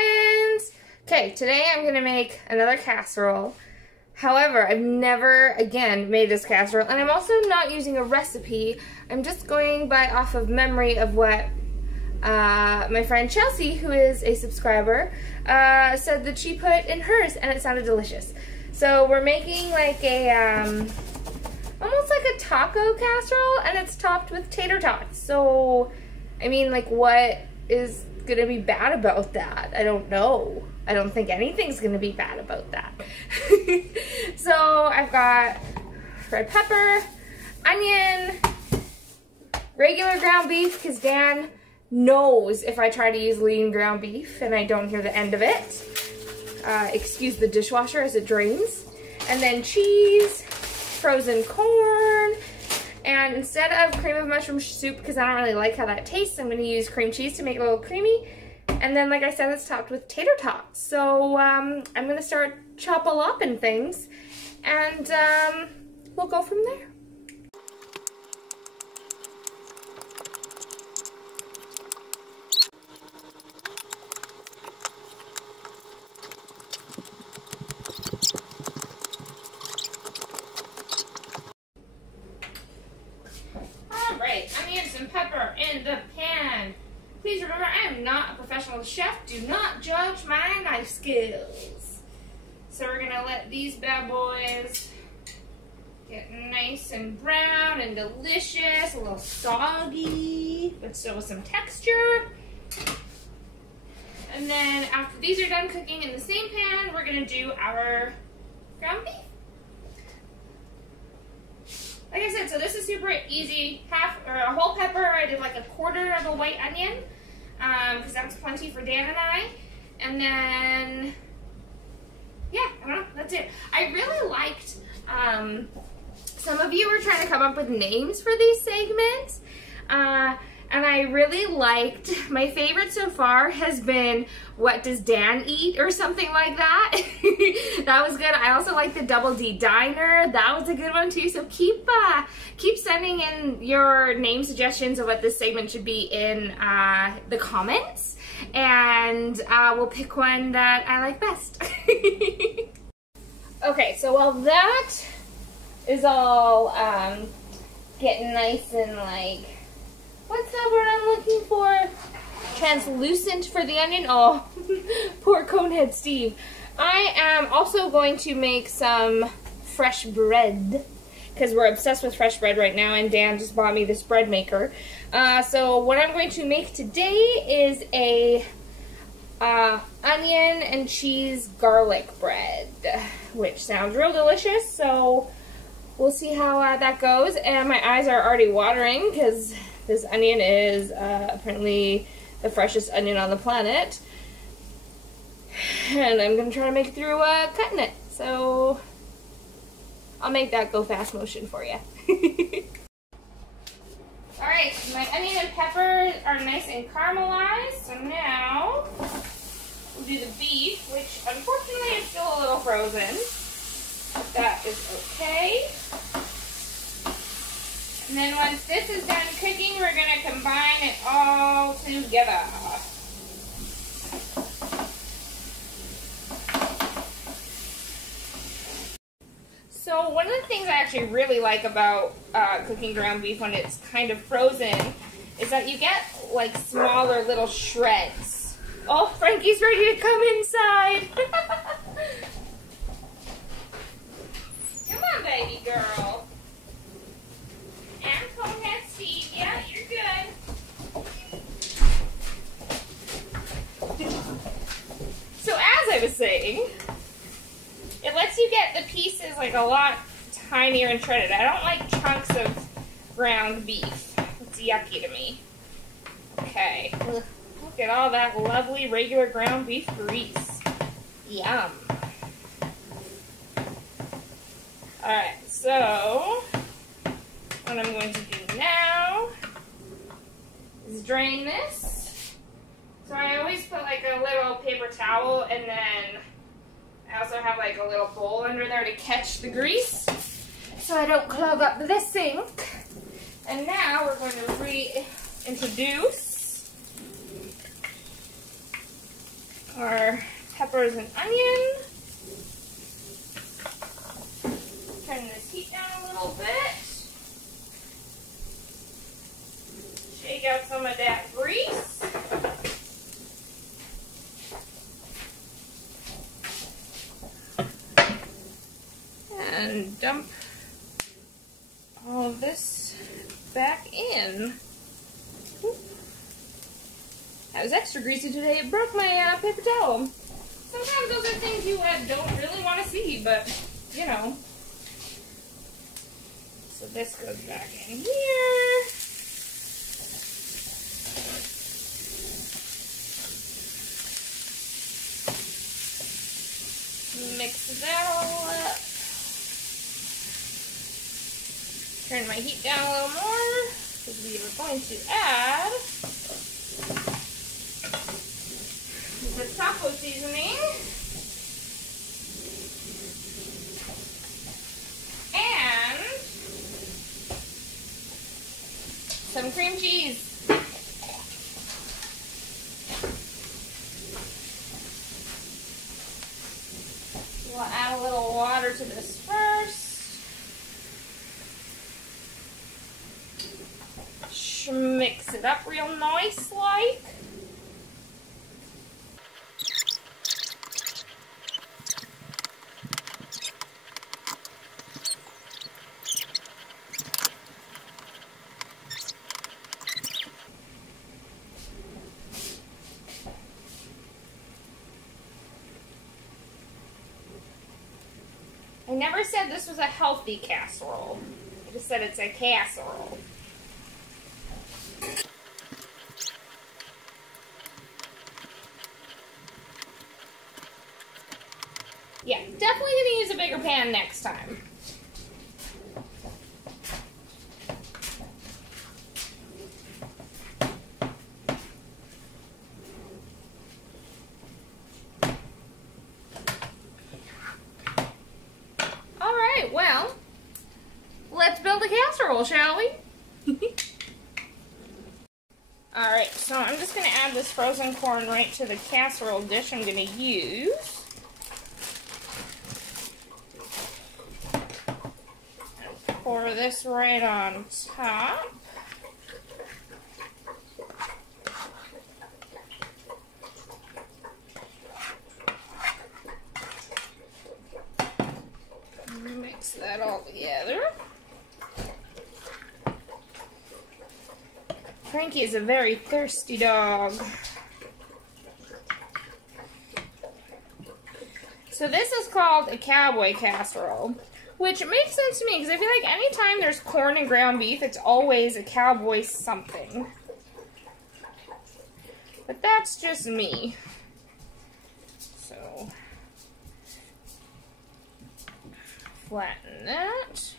friends! Okay, today I'm gonna make another casserole. However, I've never, again, made this casserole, and I'm also not using a recipe. I'm just going by off of memory of what my friend Chelsea, who is a subscriber, said that she put in hers, and it sounded delicious. So we're making like a, almost like a taco casserole, and it's topped with tater tots. So, I mean, like, what is gonna be bad about that? I don't know. I don't think anything's gonna be bad about that. So I've got red pepper, onion, regular ground beef, because Dan knows if I try to use lean ground beef and I don't hear the end of it. Excuse the dishwasher as it drains. And then cheese, frozen corn, and instead of cream of mushroom soup, because I don't really like how that tastes, I'm gonna use cream cheese to make it a little creamy. And then, like I said, it's topped with tater tots. So I'm gonna start chop-a-lopping things, and we'll go from there. Alright, onions and pepper in the pan. Please remember, I am not a professional chef. Do not judge my knife skills. So we're gonna let these bad boys get nice and brown and delicious, a little soggy, but still with some texture. And then after these are done cooking in the same pan, we're gonna do our ground beef. Like I said, so this is super easy. A whole pepper. I did like a quarter of a white onion, because that's plenty for Dan and I. And then, yeah, I don't know, that's it. I really liked, some of you were trying to come up with names for these segments, and I really liked, my favorite so far has been, what does Dan eat, or something like that. That was good. I also like the Double D Diner. That was a good one too. So keep sending in your name suggestions of what this segment should be in the comments, and we'll pick one that I like best. Okay, so while that is all getting nice and like, what's that word I'm looking for? Translucent for the onion. Oh, poor Conehead Steve. I am also going to make some fresh bread, because we're obsessed with fresh bread right now, and Dan just bought me this bread maker. So what I'm going to make today is a onion and cheese garlic bread, which sounds real delicious. So we'll see how that goes. And my eyes are already watering, because this onion is apparently the freshest onion on the planet. And I'm going to try to make it through cutting it. So I'll make that go fast motion for you. Alright, so my onion and pepper are nice and caramelized. So now we'll do the beef, which unfortunately is still a little frozen. But that is okay. And then once this is done cooking, we're going to combine it all together. So one of the things I actually really like about cooking ground beef when it's kind of frozen is that you get like smaller little shreds. Oh, Frankie's ready to come inside. Come on, baby girl. And Conehead Steve, yeah, you're good. So as I was saying, it lets you get the pieces like a lot tinier and shredded. I don't like chunks of ground beef. It's yucky to me. Okay, look at all that lovely regular ground beef grease. Yum. Alright, so what I'm going to do now is drain this. So I always put like a little paper towel, and then I also have like a little bowl under there to catch the grease so I don't clog up the sink. And now we're going to reintroduce our peppers and onion. Turn this heat down a little bit. Shake out some of that grease. And dump all of this back in. Oop. That was extra greasy today. It broke my paper towel. Sometimes those are things you don't really want to see, but, you know. So this goes back in here. Mix that all up. Turn my heat down a little more because we are going to add the taco seasoning and some cream cheese. We'll add a little water to this first. Mix it up real nice like. I never said this was a healthy casserole. I just said it's a casserole. Yeah, definitely gonna use a bigger pan next time. Alright, well, let's build a casserole, shall we? Alright, so I'm just gonna add this frozen corn right to the casserole dish I'm gonna use. Pour this right on top. Mix that all together. Frankie is a very thirsty dog. So this is called a Cowboy Casserole. Which makes sense to me, because I feel like anytime there's corn and ground beef, it's always a cowboy something. But that's just me. So, flatten that.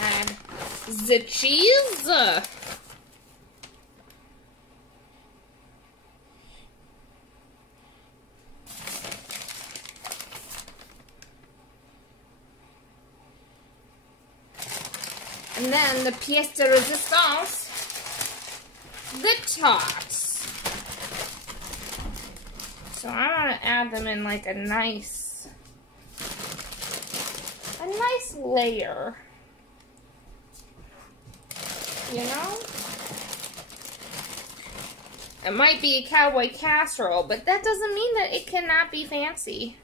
Add the cheese. And then the pièce de résistance, the tots. So I'm going to add them in like a nice layer. You know? It might be a cowboy casserole, but that doesn't mean that it cannot be fancy.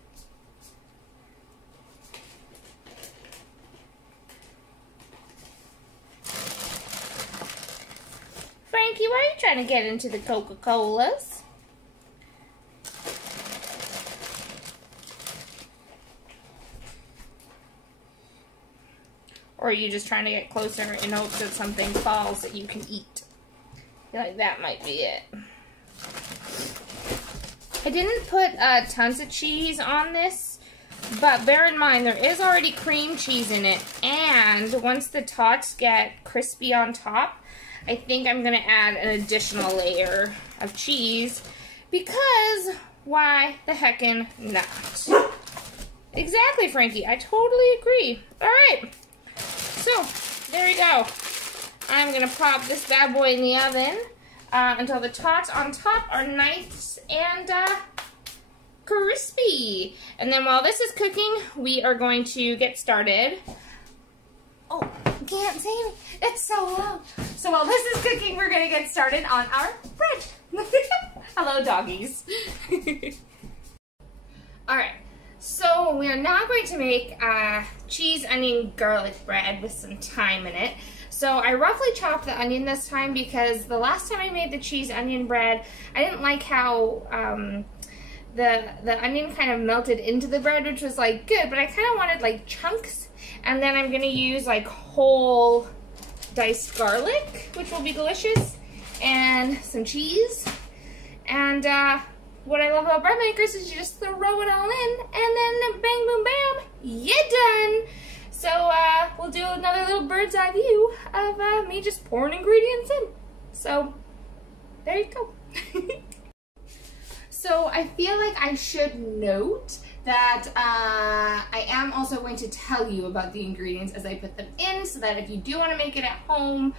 Frankie, why are you trying to get into the Coca-Colas? Or are you just trying to get closer in hopes that something falls that you can eat? I feel like that might be it. I didn't put tons of cheese on this, but bear in mind there is already cream cheese in it, and once the tots get crispy on top, I think I'm going to add an additional layer of cheese, because why the heckin' not? Exactly, Frankie. I totally agree. Alright, so there we go. I'm going to pop this bad boy in the oven until the tots on top are nice and crispy. And then while this is cooking, we are going to get started. Oh, can't see me. It's so low. So while this is cooking, we're going to get started on our bread. Hello, doggies. Alright, so we are now going to make cheese, onion, garlic bread with some thyme in it. So I roughly chopped the onion this time because the last time I made the cheese onion bread, I didn't like how the onion kind of melted into the bread, which was like good, but I kind of wanted like chunks. And then I'm going to use like whole diced garlic, which will be delicious, and some cheese. And what I love about bread makers is you just throw it all in, and then bang, boom, bam, you're done. So we'll do another little bird's eye view of me just pouring ingredients in. So there you go. So I feel like I should note that I am also going to tell you about the ingredients as I put them in, so that if you do want to make it at home,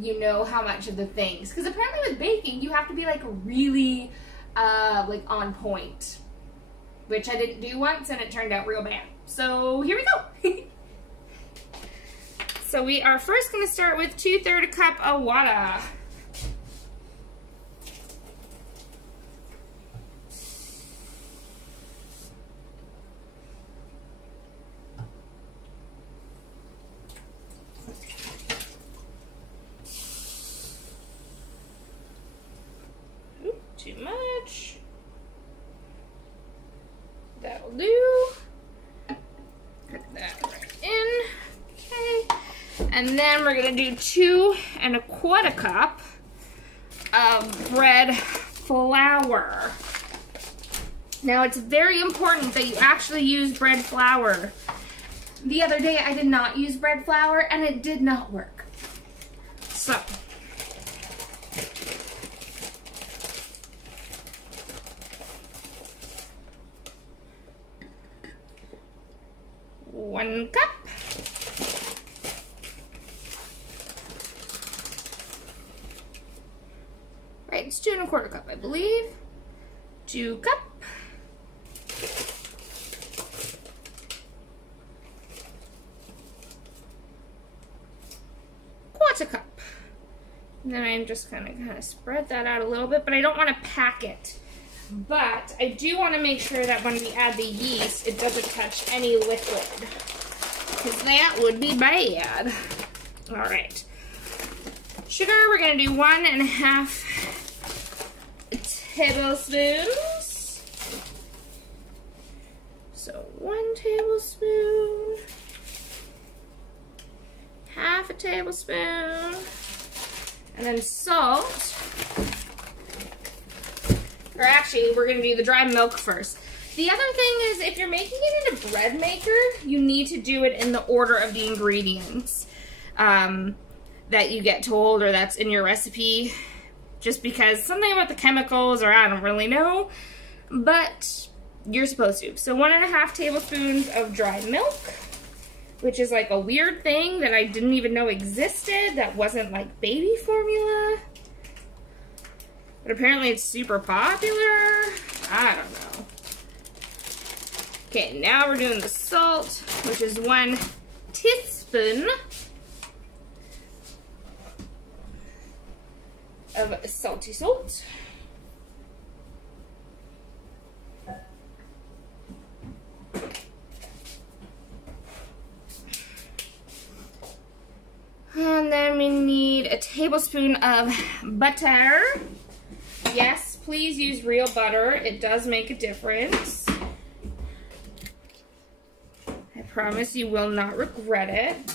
you know how much of the things. Because apparently with baking, you have to be like really like on point, which I didn't do once and it turned out real bad. So here we go. So we are first going to start with 2/3 cup of water. Too much. That'll do. Put that right in. Okay. And then we're going to do 2 1/4 cup of bread flour. Now it's very important that you actually use bread flour. The other day I did not use bread flour and it did not work. So one cup. Right, it's 2 1/4 cup, I believe. 2 cup. Quarter cup. And then I'm just kind of spread that out a little bit, but I don't want to pack it. But I do want to make sure that when we add the yeast, it doesn't touch any liquid, because that would be bad. All right. Sugar, we're going to do 1 1/2 tablespoons. So 1 tablespoon, 1/2 tablespoon, and then salt. Or actually, we're going to do the dry milk first. The other thing is, if you're making it in a bread maker, you need to do it in the order of the ingredients that you get told, or that's in your recipe. Just because something about the chemicals, or I don't really know, but you're supposed to. So 1 1/2 tablespoons of dry milk, which is like a weird thing that I didn't even know existed, that wasn't like baby formula. But apparently it's super popular. I don't know. Okay, now we're doing the salt, which is 1 teaspoon of salty salt. And then we need a tablespoon of butter. Yes, please use real butter. It does make a difference. I promise you will not regret it.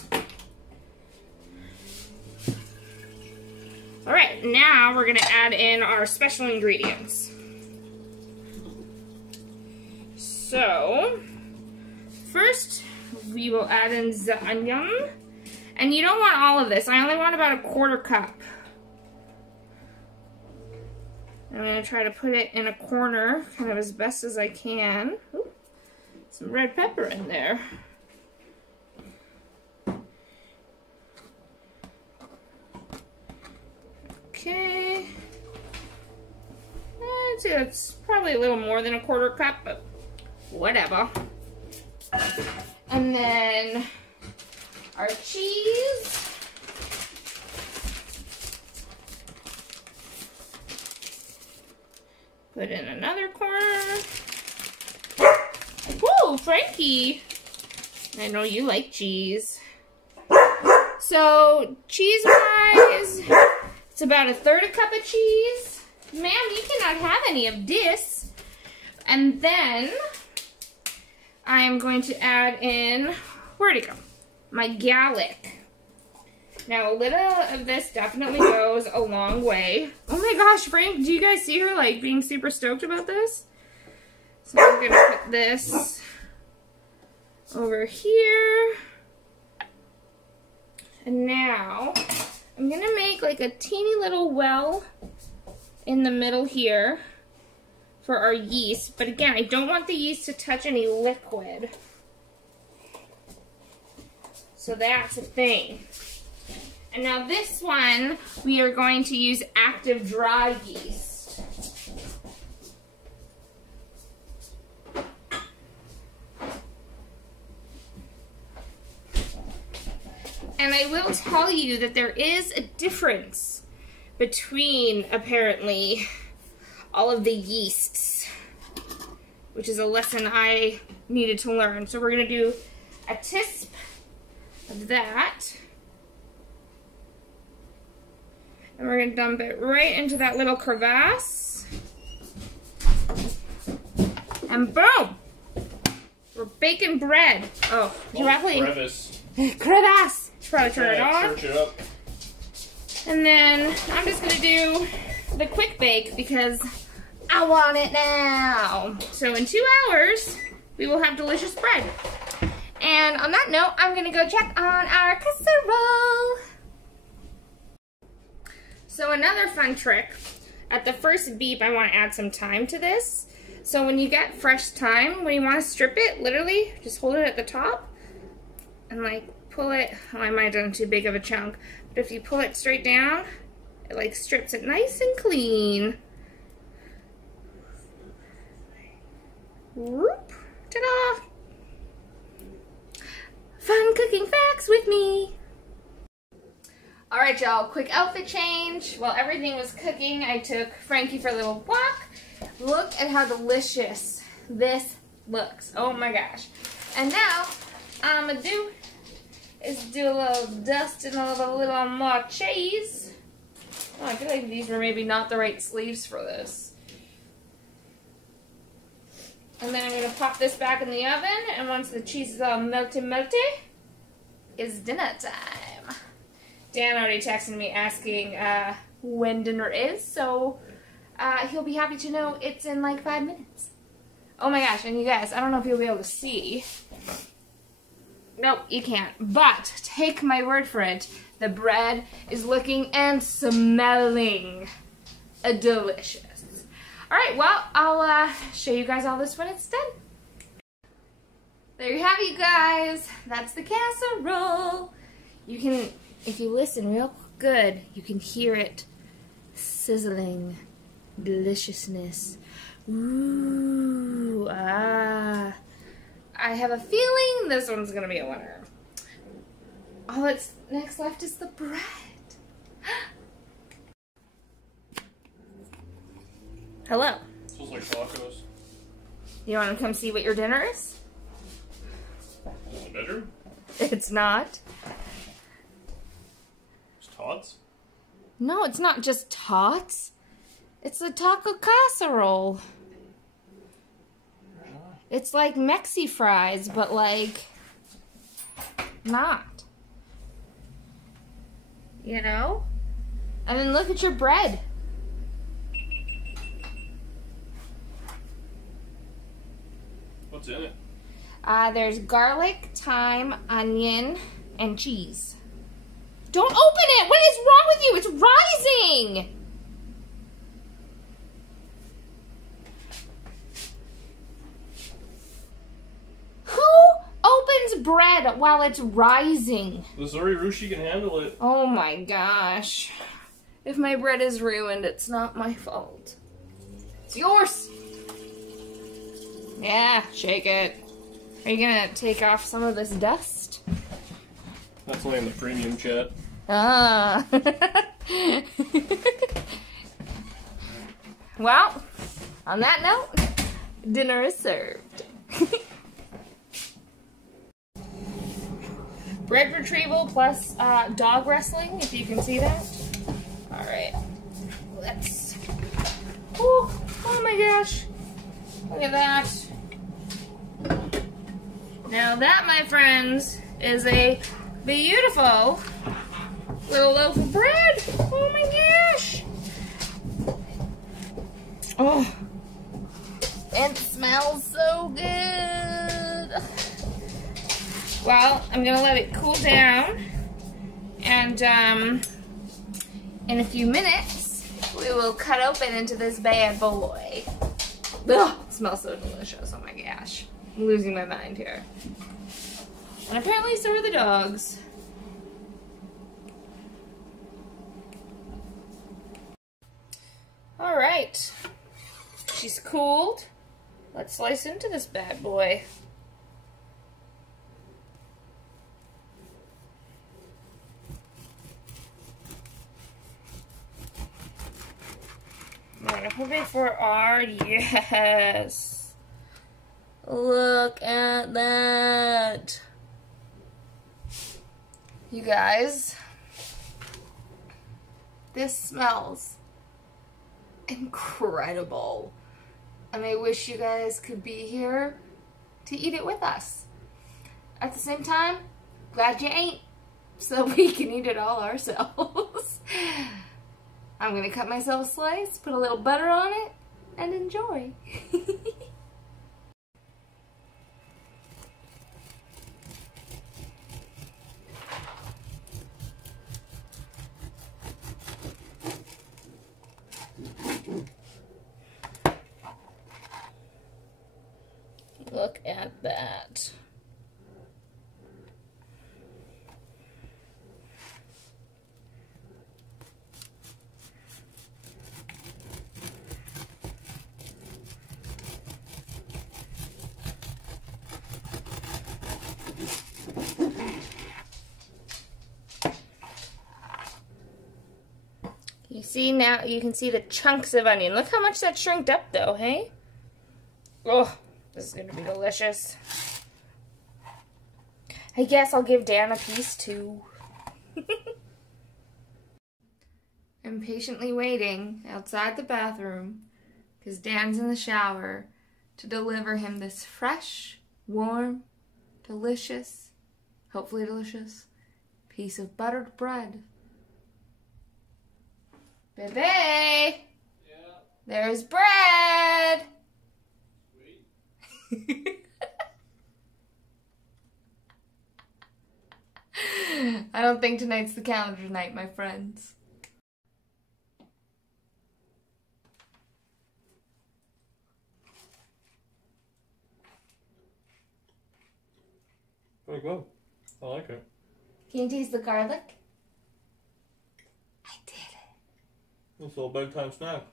All right, now we're gonna add in our special ingredients. So, first we will add in the onion. And you don't want all of this. I only want about 1/4 cup. I'm going to try to put it in a corner, kind of as best as I can. Ooh, some red pepper in there. Okay. It's probably a little more than a 1/4 cup, but whatever. And then our cheese. Put in another corner. Whoa, Frankie! I know you like cheese. So, cheese-wise, it's about 1/3 cup of cheese. Ma'am, you cannot have any of this. And then, I am going to add in, where'd it go? My garlic. Now, a little of this definitely goes a long way. Oh my gosh, Frank, do you guys see her, like, being super stoked about this? So I'm going to put this over here. And now, I'm going to make, like, a teeny little well in the middle here for our yeast. But again, I don't want the yeast to touch any liquid. So that's a thing. And now this one, we are going to use active dry yeast. And I will tell you that there is a difference between, apparently, all of the yeasts, which is a lesson I needed to learn. So we're going to do a tisp of that. And we're going to dump it right into that little crevasse. And boom! We're baking bread. Oh, directly. Crevice. Crevasse. Should probably turn it off. Search it up. And then I'm just going to do the quick bake because I want it now. So in 2 hours, we will have delicious bread. And on that note, I'm going to go check on our casserole. So another fun trick, at the first beep, I want to add some thyme to this. So when you get fresh thyme, when you want to strip it, literally, just hold it at the top and like pull it. Oh, I might have done too big of a chunk. But if you pull it straight down, it like strips it nice and clean. Whoop, ta-da! Fun cooking facts with me. Alright y'all, quick outfit change. While everything was cooking, I took Frankie for a little walk. Look at how delicious this looks. Oh my gosh. And now, I'm gonna do is do a little dust and a little more cheese. Oh, I feel like these were maybe not the right sleeves for this. And then I'm gonna pop this back in the oven, and once the cheese is all melty, it's dinner time. Dan already texted me asking when dinner is, so he'll be happy to know it's in like 5 minutes. Oh my gosh, and you guys, I don't know if you'll be able to see. Nope, you can't. But take my word for it, the bread is looking and smelling delicious. Alright, well, I'll show you guys all this when it's done. There you have it, you guys. That's the casserole. You can, if you listen real good, you can hear it sizzling deliciousness. Ooh, ah. I have a feeling this one's gonna be a winner. All that's next left is the bread. Hello. Smells like tacos. You want to come see what your dinner is? Is it better? It's not. It's tots? No, it's not just tots. It's a taco casserole. It's like Mexi fries, but like not. You know? And then look at your bread. What's in it? There's garlic, thyme, onion, and cheese. Don't open it! What is wrong with you? It's rising! Who opens bread while it's rising? The Zori Rushi can handle it. Oh my gosh. If my bread is ruined, it's not my fault. It's yours! Yeah, shake it. Are you gonna take off some of this dust? That's only in the premium chat. Ah. Well, on that note, dinner is served. Bread retrieval plus dog wrestling, if you can see that. Alright. Let's... oh my gosh. Look at that. Now that, my friends, is a beautiful little loaf of bread. Oh my gosh. Oh. It smells so good. Well, I'm gonna let it cool down, and in a few minutes, we will cut open into this bad boy. Ugh, it smells so delicious, oh my gosh. I'm losing my mind here. And apparently so are the dogs. Alright, she's cooled. Let's slice into this bad boy. I'm hoping for our, yes. Look at that. You guys, this smells incredible. And I wish you guys could be here to eat it with us. At the same time, glad you ain't, so we can eat it all ourselves. I'm gonna cut myself a slice, put a little butter on it, and enjoy. Look at that. You see now, you can see the chunks of onion. Look how much that shrinked up though, hey? Oh, this is gonna be delicious. I guess I'll give Dan a piece too. I'm patiently waiting outside the bathroom because Dan's in the shower to deliver him this fresh, warm, delicious, hopefully delicious, piece of buttered bread. Bebe! Yeah? There's bread! Sweet. I don't think tonight's the calendar night, my friends. Pretty good. I like it. Can you taste the garlic? I did it. It's a little bedtime snack.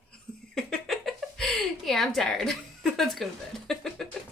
Yeah, I'm tired. Let's go to bed.